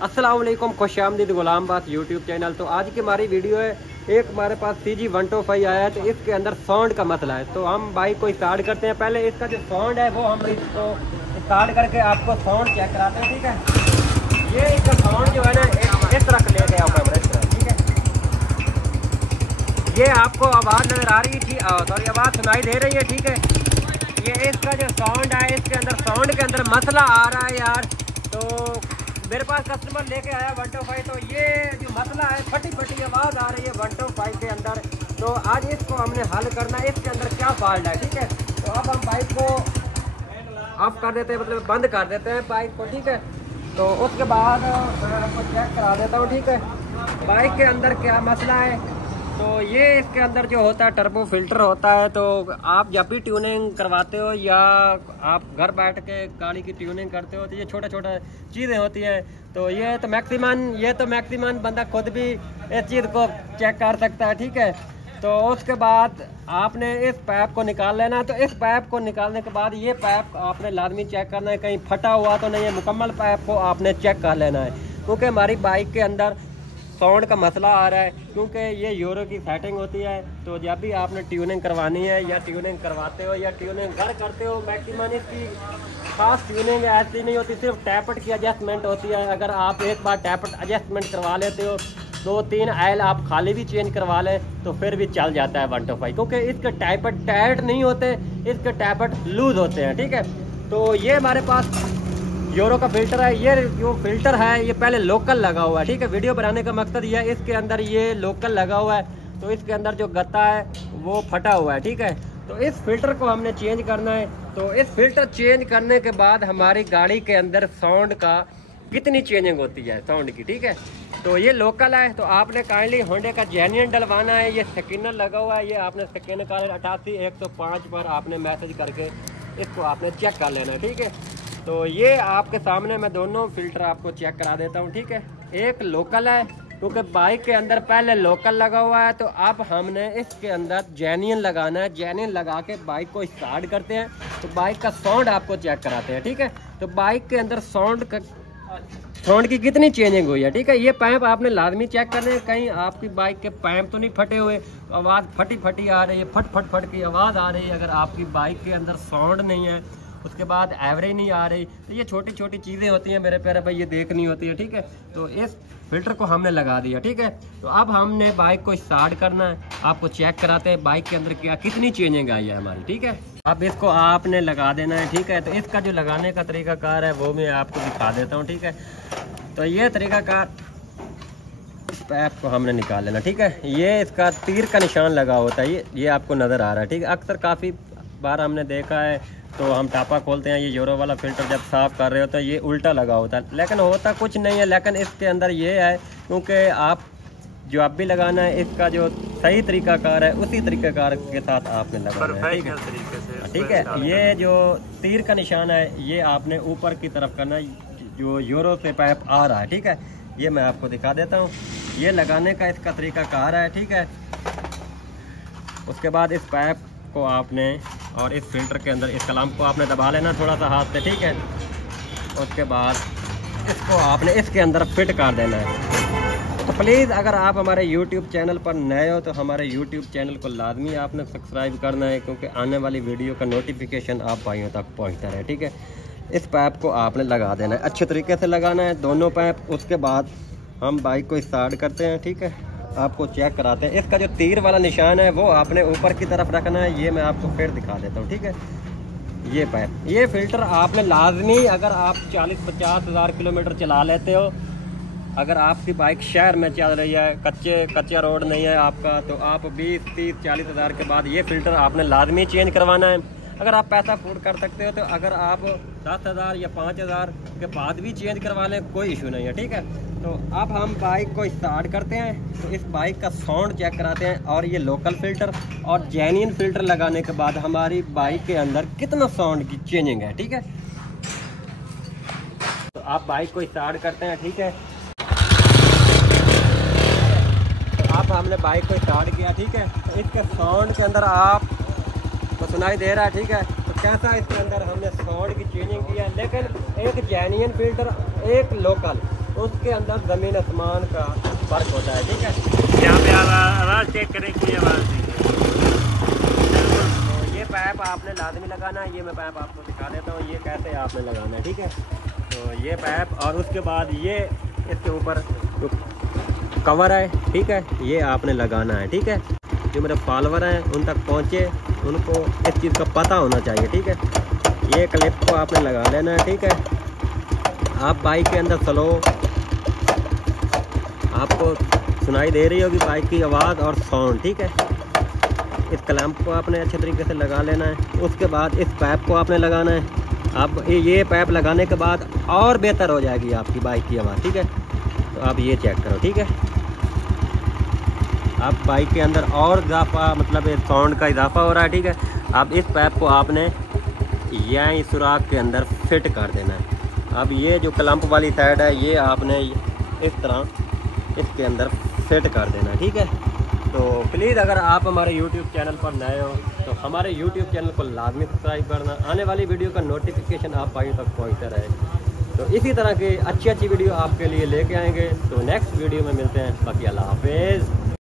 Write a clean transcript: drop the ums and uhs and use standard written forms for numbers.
अस्सलाम वालेकुम, खुशामदीद गुलाम बात यूट्यूब चैनल। तो आज की हमारी वीडियो है, एक हमारे पास CG125 आया है, तो इसके अंदर साउंड का मसला है। तो हम बाइक को स्टार्ट करते हैं। पहले इसका जो साउंड है वो हम इसको स्टार्ट करके आपको साउंड चेक कराते हैं, ठीक है। ये इसका साउंड जो है ना इस तरह ले गया कैमरा, इस तरह, ठीक है। ये आपको आवाज़ नज़र आ रही थी, सॉरी आवाज़ सुनाई दे रही है, ठीक है। ये इसका जो साउंड है, इसके अंदर साउंड के अंदर मसला आ रहा है यार। तो मेरे पास कस्टमर लेके आया 125, तो ये जो मसला है फटी फटी आवाज़ आ रही है 125 के अंदर। तो आज इसको हमने हल करना है, इसके अंदर क्या फॉल्ट है, ठीक है। तो अब हम बाइक को ऑफ कर देते हैं, मतलब बंद कर देते हैं बाइक को, ठीक है। तो उसके बाद मैं आपको चेक करा देता हूँ, ठीक है, बाइक के अंदर क्या मसला है। तो ये इसके अंदर जो होता है टर्बो फिल्टर होता है। तो आप जब भी ट्यूनिंग करवाते हो या आप घर बैठ के गाड़ी की ट्यूनिंग करते हो, तो ये छोटा छोटा चीज़ें होती हैं। तो ये तो मैक्सिमम बंदा खुद भी इस चीज़ को चेक कर सकता है, ठीक है। तो उसके बाद आपने इस पाइप को निकाल लेना। तो इस पाइप को निकालने के बाद ये पाइप आपने लाजमी चेक करना है, कहीं फटा हुआ तो नहीं है। मुकम्मल पाइप को आपने चेक कर लेना है, क्योंकि हमारी बाइक के अंदर साउंड का मसला आ रहा है, क्योंकि ये यूरो की सेटिंग होती है। तो जब भी आपने ट्यूनिंग करवानी है या ट्यूनिंग करवाते हो या ट्यूनिंग घर करते हो, मैक्सिमम इसकी खास ट्यूनिंग ऐसी नहीं होती, सिर्फ टैपट की एडजस्टमेंट होती है। अगर आप एक बार टैपट एडजस्टमेंट करवा लेते हो, 2-3 आयल आप खाली भी चेंज करवा लें तो फिर भी चल जाता है 125, क्योंकि इसके टैपट टाइट नहीं होते, इसके टैपट लूज होते हैं, ठीक है। तो ये हमारे पास यूरो का फिल्टर है। ये जो फिल्टर है ये पहले लोकल लगा हुआ है, ठीक है। वीडियो बनाने का मकसद ये है, इसके अंदर ये लोकल लगा हुआ है, तो इसके अंदर जो गत्ता है वो फटा हुआ है, ठीक है। तो इस फिल्टर को हमने चेंज करना है। तो इस फिल्टर चेंज करने के बाद हमारी गाड़ी के अंदर साउंड का कितनी चेंजिंग होती है साउंड की, ठीक है। तो ये लोकल है, तो आपने काइंडली होंडे का जेन्युइन डलवाना है। ये स्कैनर लगा हुआ है, ये आपने स्कैनर का 88-105 पर आपने मैसेज करके इसको आपने चेक कर लेना है, ठीक है। तो ये आपके सामने मैं दोनों फिल्टर आपको चेक करा देता हूँ, ठीक है। एक लोकल है, क्योंकि बाइक के अंदर पहले लोकल लगा हुआ है। तो अब हमने इसके अंदर जेन्युइन लगाना है। जेन्युइन लगा के बाइक को स्टार्ट करते हैं, तो बाइक का साउंड आपको चेक कराते हैं, ठीक है। तो बाइक के अंदर साउंड की कितनी चेंजिंग हुई है, ठीक है। ये पाइप आपने लाजमी चेक करने हैं, कहीं आपकी बाइक के पाइप तो नहीं फटे हुए, तो आवाज़ फटी आ रही है, फट की आवाज़ आ रही है। अगर आपकी बाइक के अंदर साउंड नहीं है, उसके बाद एवरेज नहीं आ रही, तो ये छोटी छोटी चीज़ें होती हैं मेरे प्यारे भाई, ये देखनी होती है, ठीक है। तो इस फिल्टर को हमने लगा दिया, ठीक है। तो अब हमने बाइक को स्टार्ट करना है, आपको चेक कराते हैं बाइक के अंदर क्या कितनी चेंजिंग आई है हमारी, ठीक है। अब इसको आपने लगा देना है, ठीक है। तो इसका जो लगाने का तरीकाकार है वो मैं आपको दिखा देता हूँ, ठीक है। तो ये तरीकाकार, पैप को हमने निकाल लेना, ठीक है। ये इसका तीर का निशान लगा होता है, ये आपको नज़र आ रहा है, ठीक है। अक्सर काफ़ी बार हमने देखा है, तो हम टापा खोलते हैं, ये यूरो वाला फिल्टर जब साफ़ कर रहे हो तो ये उल्टा लगा होता है, लेकिन होता कुछ नहीं है। लेकिन इसके अंदर ये है, क्योंकि आप जो आप भी लगाना है, इसका जो सही तरीकाकार है उसी तरीकाकार के साथ आपने लगाना है, ठीक है। ये जो तीर का निशान है ये आपने ऊपर की तरफ करना है, जो यूरो से पाइप आ रहा है, ठीक है। ये मैं आपको दिखा देता हूँ, ये लगाने का इसका तरीकाकार है, ठीक है। उसके बाद इस पाइप को आपने और इस फिल्टर के अंदर इस कलम को आपने दबा लेना थोड़ा सा हाथ से, ठीक है। उसके बाद इसको आपने इसके अंदर फिट कर देना है। तो प्लीज़ अगर आप हमारे YouTube चैनल पर नए हो तो हमारे YouTube चैनल को लाजमी आपने सब्सक्राइब करना है, क्योंकि आने वाली वीडियो का नोटिफिकेशन आप भाइयों तक पहुंचता रहे, ठीक है। इस पाइप को आपने लगा देना है, अच्छे तरीके से लगाना है दोनों पाइप। उसके बाद हम बाइक को स्टार्ट करते हैं, ठीक है, आपको चेक कराते हैं। इसका जो तीर वाला निशान है वो आपने ऊपर की तरफ रखना है, ये मैं आपको फिर दिखा देता हूँ, ठीक है। ये पाइप, ये फिल्टर आपने लाजमी, अगर आप 40-50 हज़ार किलोमीटर चला लेते हो, अगर आपकी बाइक शहर में चल रही है, कच्चा रोड नहीं है आपका, तो आप 20-30-40 हज़ार के बाद ये फिल्टर आपने लाजमी चेंज करवाना है। अगर आप पैसा अफोर्ड कर सकते हो तो अगर आप 10,000 या 5,000 के बाद भी चेंज करवा लें, कोई इशू नहीं है, ठीक है। तो अब हम बाइक को स्टार्ट करते हैं, तो इस बाइक का साउंड चेक कराते हैं, और ये लोकल फिल्टर और जेन्युइन फिल्टर लगाने के बाद हमारी बाइक के अंदर कितना साउंड की चेंजिंग है, ठीक है। तो आप बाइक को स्टार्ट करते हैं, ठीक है। तो आप हमने बाइक को स्टार्ट किया, ठीक है। तो इसके साउंड के अंदर आप तो सुनाई दे रहा है, ठीक है। तो कैसा इसके अंदर हमने साउंड की चेंजिंग किया, लेकिन एक जेन्युइन फिल्टर एक लोकल, उसके अंदर ज़मीन आसमान का फ़र्क होता है। ठीक है, यहाँ पे आवाज़ चेक करें, कोई आवाज़ नहीं। तो ये पाइप आपने लाजमी लगाना है। ये मैं पाइप आपको दिखा देता हूँ, ये कैसे आपने लगाना है। ठीक है, तो ये पाइप और उसके बाद ये इसके ऊपर जो कवर है, ठीक है, ये आपने लगाना है। ठीक है, जो मेरे फॉलोवर हैं उन तक पहुँचे, उनको इस चीज़ का पता होना चाहिए। ठीक है, ये क्लिप को आपने लगा लेना है। ठीक है, आप बाइक के अंदर स्लो, आपको सुनाई दे रही होगी बाइक की आवाज़ और साउंड। ठीक है, इस क्लैंप को आपने अच्छे तरीके से लगा लेना है। उसके बाद इस पाइप को आपने लगाना है। आप ये पाइप लगाने के बाद और बेहतर हो जाएगी आपकी बाइक की आवाज़। ठीक है, तो आप ये चेक करो। ठीक है, आप बाइक के अंदर और इजाफा, मतलब साउंड का इजाफा हो रहा है। ठीक है, अब इस पाइप को आपने यहीं सुराख के अंदर फिट कर देना है। अब ये जो क्लैंप वाली साइड है, ये आपने इस तरह इसके अंदर फिट कर देना है। ठीक है, तो प्लीज़ अगर आप हमारे YouTube चैनल पर नए हो तो हमारे YouTube चैनल को लाजमी सब्सक्राइब करना, आने वाली वीडियो का नोटिफिकेशन आप पाइयों तक पहुँचता रहे। तो इसी तरह की अच्छी वीडियो आपके लिए लेके आएंगे। तो नेक्स्ट वीडियो में मिलते हैं। बाकी अल्लाह हाफिज़।